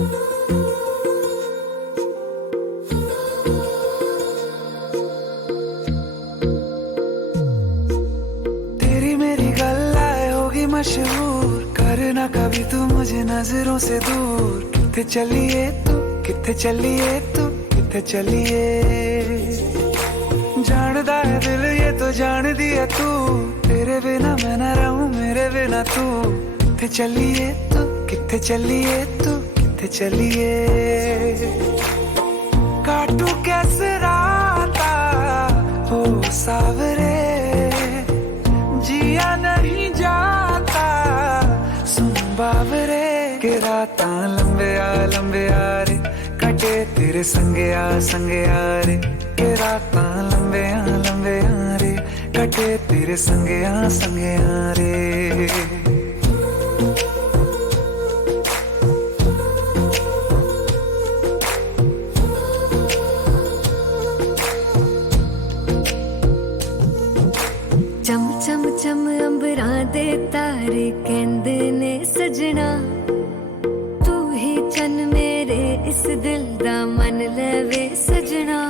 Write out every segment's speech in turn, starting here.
तेरी मेरी गल्लाए होगी मशहूर, करना कभी तू मुझे नजरों से दूर। किथे चलिए तू, किथे चलिए तू, किथे चलिए। जानदा है दिल ये तो जान दिया तू, तेरे बिना मैं ना रहूं मेरे बिना तू। किथे चलिए तू, किथे चलिए तू, किथे चलिए। काटू कैसे राता हो सावरे, जिया नहीं जाता सुन बाबरे। के राता लंबे आ रे, कटे तेरे संगे आ रे। के राता लंबे आ रे, कटे तेरे संगे आ रे। चम चम चम अंबरां दे तारे कहंदे ने सजना, तू ही चन मेरे इस दिल दा मन लवे सजना।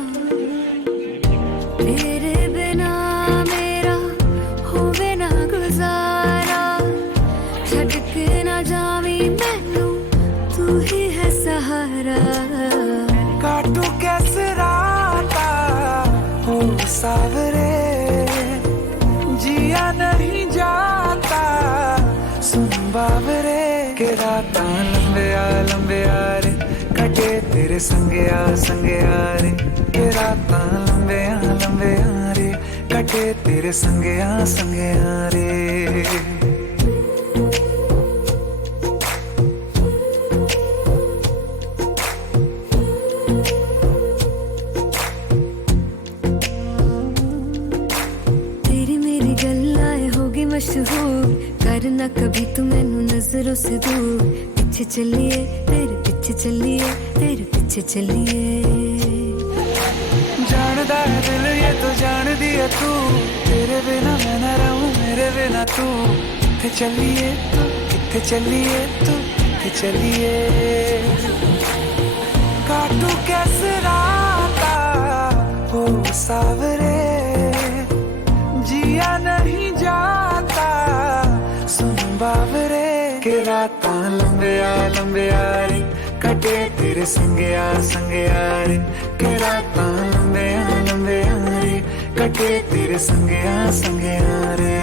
तेरे बिना मेरा होवे ना गुजारा, छड़ के ना जावी मैनू तू ही है सहारा। काटू कैसे राता हो सावरे, जिया नहीं जाता सुन बाबरे। के राता लंबे आ रे, कटे तेरे संगे आ रे। के राता लंबे आ रे, कटे तेरे संगे आ रे। मशहूर करना कभी तू मैनू नजरों से दूर। पीछे चलिए तेरे पीछे चलिए, तेरे पीछे चलिए। जानदा है दिल ये तो जान दिया तू, तेरे बिना मैं ना रहूं मेरे बिना तू। किथे चलिए तू, किथे चलिए तू, किथे चलिए। काटू कैसे राता हो सावरे, जिया नहीं जाता सुन बाबरे। के राता लंबे आ रे, कटे तेरे संगे आ रे। के राता लंबे आ रे, कटे तेरे संगे आ रे।